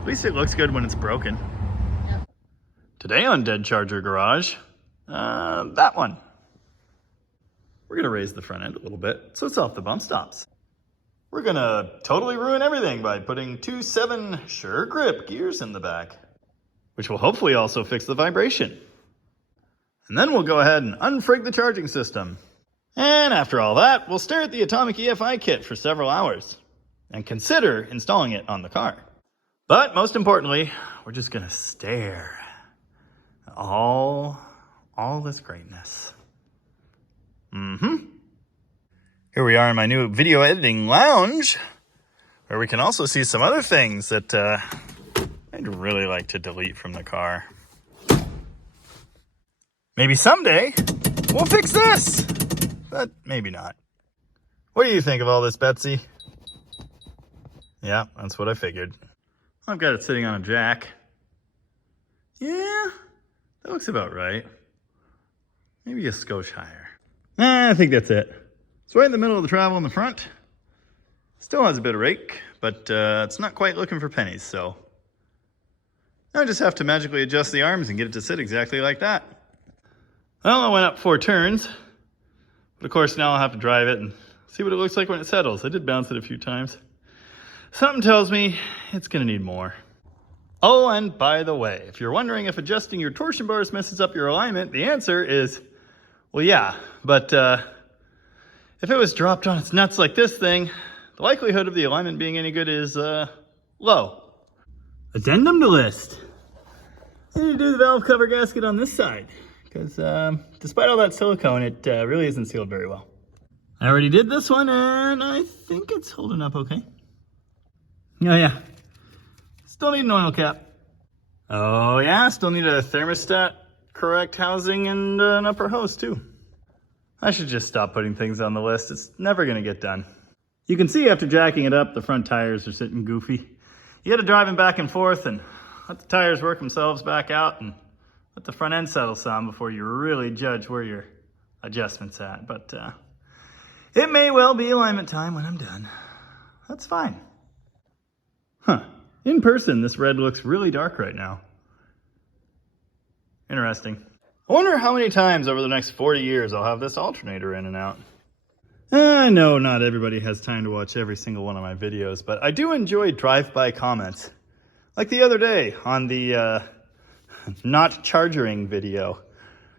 At least it looks good when it's broken. Yep. Today on Dead Charger Garage, that one. We're gonna raise the front end a little bit so it's off the bump stops. We're gonna totally ruin everything by putting 2 7 Sure Grip gears in the back, which will hopefully also fix the vibration. And then we'll go ahead and unfrig the charging system. And after all that, we'll stare at the Atomic EFI kit for several hours and consider installing it on the car. But most importantly, we're just gonna stare at all this greatness. Here we are in my new video editing lounge, where we can also see some other things that I'd really like to delete from the car. Maybe someday we'll fix this, but maybe not. What do you think of all this, Betsy? Yeah, that's what I figured. I've got it sitting on a jack. Yeah, that looks about right. Maybe a skosh higher. I think that's it. It's right in the middle of the travel in the front. Still has a bit of rake, but it's not quite looking for pennies, so now I just have to magically adjust the arms and get it to sit exactly like that. Well, I went up 4 turns, but of course now I'll have to drive it and see what it looks like when it settles. I did bounce it a few times. Something tells me it's gonna need more. Oh, and by the way, if you're wondering if adjusting your torsion bars messes up your alignment, the answer is, well, yeah, but if it was dropped on its nuts like this thing, the likelihood of the alignment being any good is low. Addendum to list. I need to do the valve cover gasket on this side, because despite all that silicone, it really isn't sealed very well. I already did this one, and I think it's holding up okay. Oh yeah, still need an oil cap. Oh yeah, still need a thermostat correct housing and an upper hose too. I should just stop putting things on the list. It's never gonna get done. You can see after jacking it up, the front tires are sitting goofy. You gotta drive them back and forth and let the tires work themselves back out and let the front end settle some before you really judge where your adjustment's at. But it may well be alignment time when I'm done. That's fine. Huh, in person, this red looks really dark right now. Interesting. I wonder how many times over the next 40 years I'll have this alternator in and out. I know not everybody has time to watch every single one of my videos, but I do enjoy drive-by comments. Like the other day on the not charging video.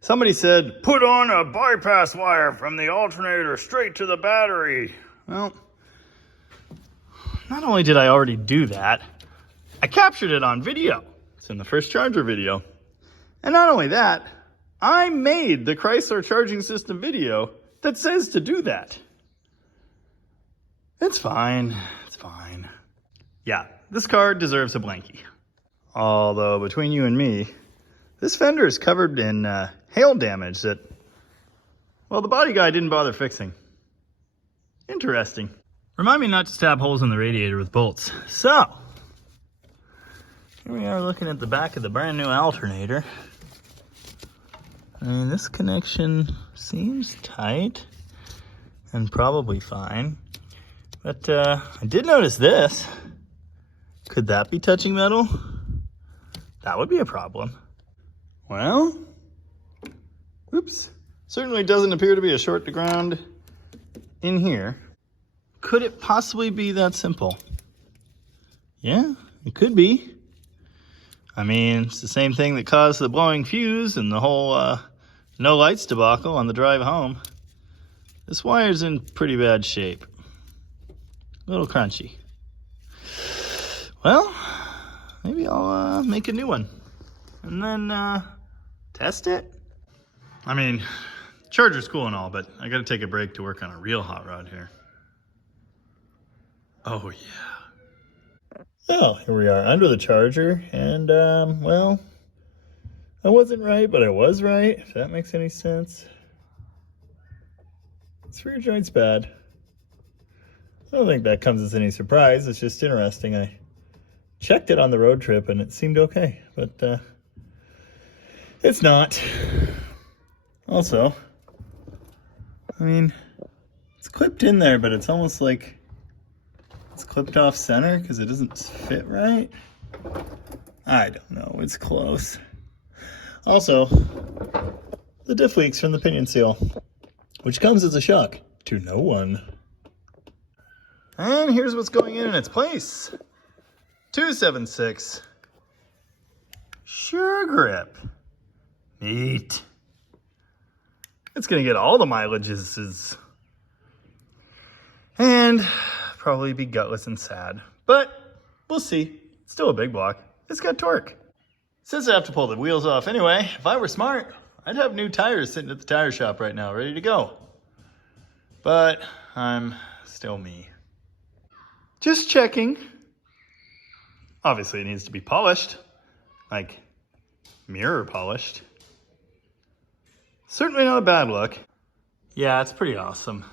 Somebody said, put on a bypass wire from the alternator straight to the battery. Well, not only did I already do that, I captured it on video. It's in the first charger video. And not only that, I made the Chrysler charging system video that says to do that. It's fine, it's fine. Yeah, this car deserves a blankie. Although between you and me, this fender is covered in hail damage that, well, the body guy didn't bother fixing. Interesting. Remind me not to stab holes in the radiator with bolts. So, here we are looking at the back of the brand new alternator. And this connection seems tight and probably fine. But I did notice this. Could that be touching metal? That would be a problem. Well, oops. Certainly doesn't appear to be a short to ground in here. Could it possibly be that simple? Yeah, it could be. I mean, it's the same thing that caused the blowing fuse and the whole no lights debacle on the drive home. This wire's in pretty bad shape. A little crunchy. Well, maybe I'll make a new one and then test it. I mean, charger's cool and all, but I gotta take a break to work on a real hot rod here. Oh yeah. Well, here we are under the charger, and well, I wasn't right, but I was right, if that makes any sense. This rear joint's bad. I don't think that comes as any surprise. It's just interesting. I checked it on the road trip and it seemed okay, but it's not. Also, I mean, it's clipped in there, but it's almost like it's clipped off center because it doesn't fit right. I don't know, it's close. Also, the diff leaks from the pinion seal, which comes as a shock to no one. And here's what's going in its place. 276 Sure Grip. Neat. It's gonna get all the mileages and probably be gutless and sad, but we'll see. It's still a big block. It's got torque. Since I have to pull the wheels off anyway, if I were smart, I'd have new tires sitting at the tire shop right now, ready to go. But I'm still me. Just checking. Obviously it needs to be polished, like mirror polished. Certainly not a bad look. Yeah, it's pretty awesome.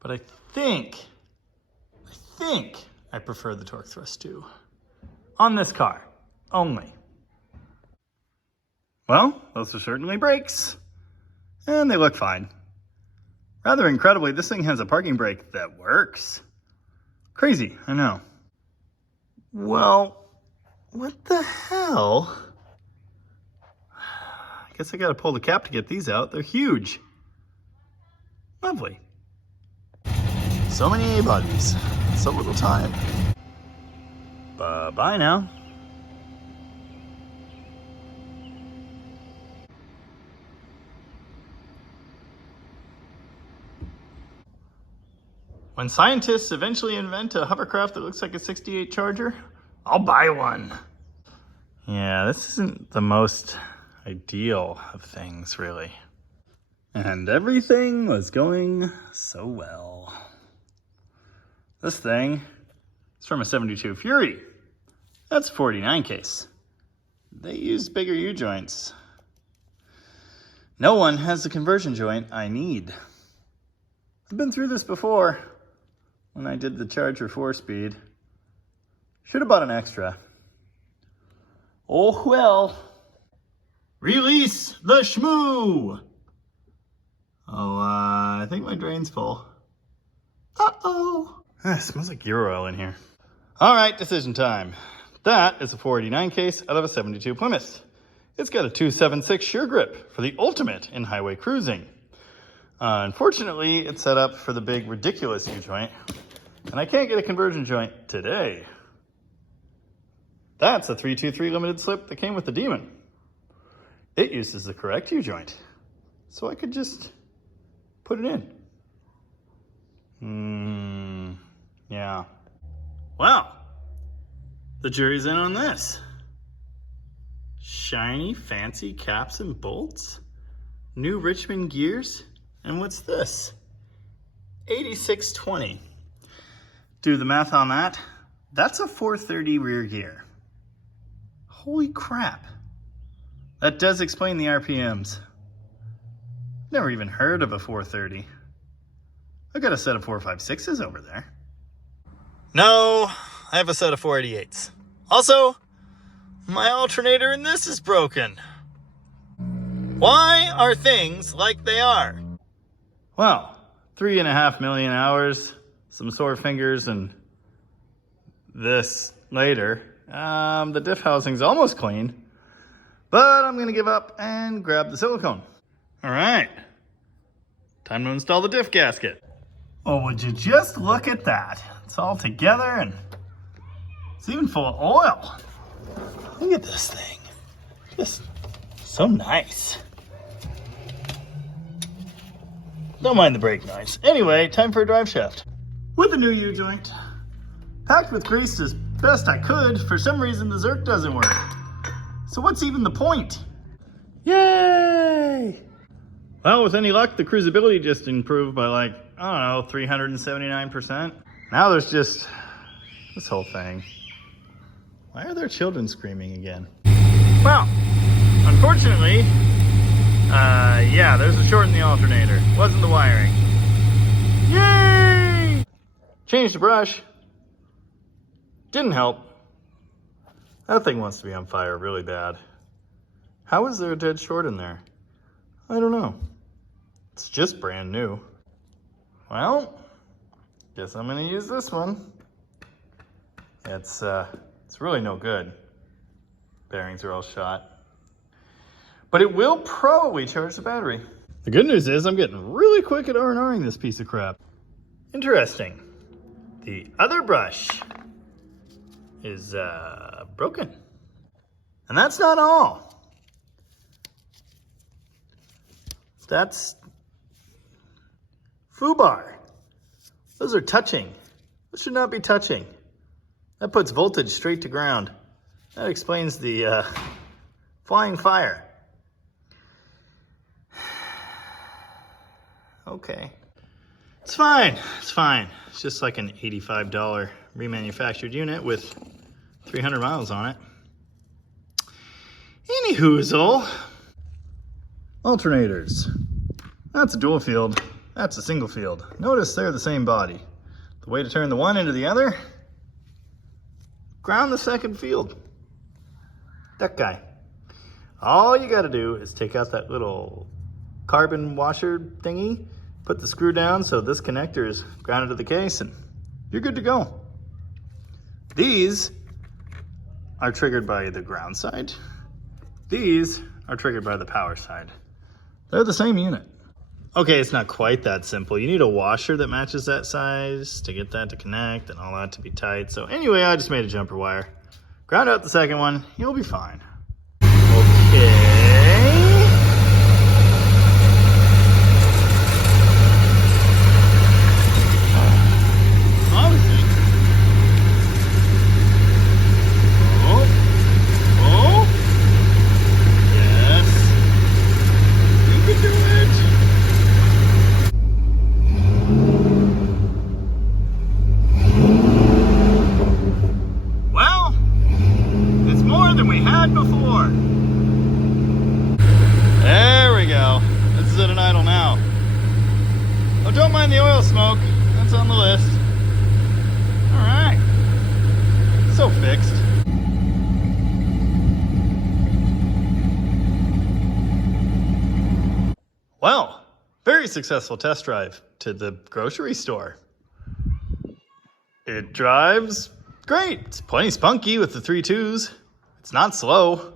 But I think I prefer the torque thrust too. On this car, only. Well, those are certainly brakes. And they look fine. Rather incredibly, this thing has a parking brake that works. Crazy, I know. Well, what the hell? I guess I gotta pull the cap to get these out. They're huge. Lovely. So many A-bodies, so little time. Bye-bye now. When scientists eventually invent a hovercraft that looks like a 68 Charger, I'll buy one. Yeah, this isn't the most ideal of things, really. And everything was going so well. This thing is from a 72 Fury. That's a 49 case. They use bigger U-joints. No one has the conversion joint I need. I've been through this before when I did the Charger 4-speed. Should have bought an extra. Oh well. Release the shmoo! Oh, I think my drain's full. Uh-oh. It smells like gear oil in here. All right, decision time. That is a 489 case out of a 72 Plymouth. It's got a 276 Sure Grip for the ultimate in highway cruising. Unfortunately, it's set up for the big, ridiculous U-joint, and I can't get a conversion joint today. That's a 323 limited slip that came with the Demon. It uses the correct U-joint, so I could just put it in. Yeah. Well, the jury's in on this. Shiny, fancy caps and bolts, new Richmond gears, and what's this? 8620. Do the math on that. That's a 430 rear gear. Holy crap. That does explain the RPMs. Never even heard of a 430. I got a set of 456s over there. No, I have a set of 488s. Also, my alternator in this is broken. Why are things like they are? Well, 3.5 million hours, some sore fingers, and this later. The diff housing's almost clean, but I'm gonna give up and grab the silicone. All right, time to install the diff gasket. Oh, would you just look at that? It's all together and it's even full of oil. Look at this thing. Just so nice. Don't mind the brake noise. Anyway, time for a drive shaft. With a new U-joint. Packed with grease as best I could. For some reason, the Zerk doesn't work. So what's even the point? Yay! Well, with any luck, the cruisability just improved by like, I don't know, 379%. Now there's just this whole thing. Why are there children screaming again? Well, unfortunately, yeah, there's a short in the alternator. Wasn't the wiring. Yay! Changed the brush. Didn't help. That thing wants to be on fire really bad. How is there a dead short in there? I don't know. It's just brand new. Well, guess I'm gonna use this one. It's It's really no good. Bearings are all shot. But it will probably charge the battery. The good news is I'm getting really quick at R&Ring this piece of crap. Interesting. The other brush is broken. And that's not all. That's foobar. Those are touching. Those should not be touching. That puts voltage straight to ground. That explains the flying fire. Okay. It's fine. It's fine. It's just like an $85 remanufactured unit with 300 miles on it. Anyhoozle. Alternators. That's a dual field. That's a single field. Notice they're the same body. The way to turn the one into the other, ground the second field. That guy. All you gotta do is take out that little carbon washer thingy, put the screw down so this connector is grounded to the case, and you're good to go. These are triggered by the ground side. These are triggered by the power side. They're the same unit. Okay, it's not quite that simple. You need a washer that matches that size to get that to connect and all that to be tight. So anyway, I just made a jumper wire. Ground out the second one, you'll be fine. Okay. Before. There we go. This is at an idle now. Oh, don't mind the oil smoke. That's on the list. All right. So fixed. Well, very successful test drive to the grocery store. It drives great. It's plenty spunky with the 3.2s. It's not slow.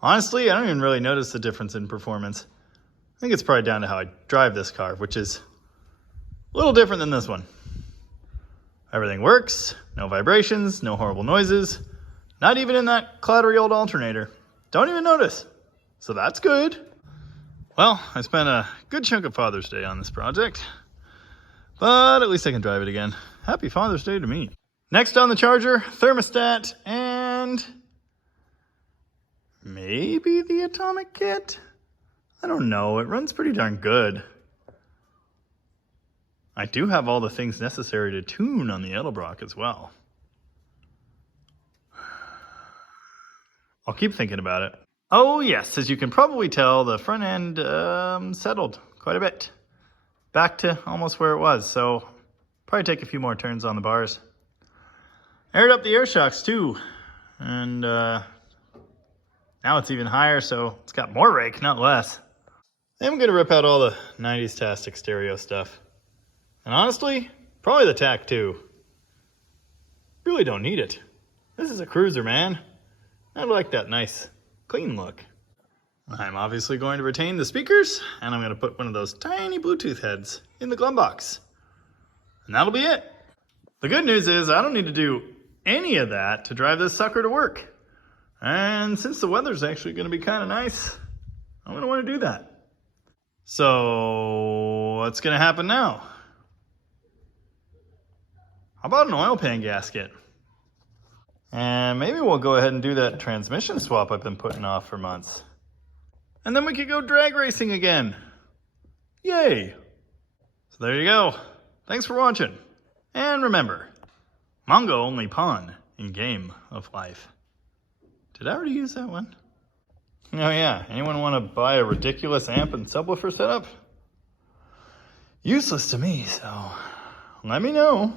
Honestly, I don't even really notice the difference in performance. I think it's probably down to how I drive this car, which is a little different than this one. Everything works, no vibrations, no horrible noises, not even in that clattery old alternator. Don't even notice. So that's good. Well, I spent a good chunk of Father's Day on this project, but at least I can drive it again. Happy Father's Day to me. Next on the charger, thermostat, and maybe the atomic kit? I don't know. It runs pretty darn good. I do have all the things necessary to tune on the Edelbrock as well. I'll keep thinking about it. Oh yes, as you can probably tell, the front end settled quite a bit. Back to almost where it was, so probably take a few more turns on the bars. Aired up the air shocks too, and now it's even higher, so it's got more rake, not less. I'm gonna rip out all the 90s Tastic stereo stuff. And honestly, probably the TAC too. Really don't need it. This is a cruiser, man. I like that nice, clean look. I'm obviously going to retain the speakers, and I'm gonna put one of those tiny Bluetooth heads in the glove box. And that'll be it. The good news is I don't need to do any of that to drive this sucker to work. And since the weather's actually going to be kind of nice, I'm going to want to do that. So what's going to happen now? How about an oil pan gasket? And maybe we'll go ahead and do that transmission swap I've been putting off for months. And then we could go drag racing again. Yay! So there you go. Thanks for watching. And remember, Mongo only pawn in game of life. Did I already use that one? Oh yeah, anyone want to buy a ridiculous amp and subwoofer setup? Useless to me, so let me know.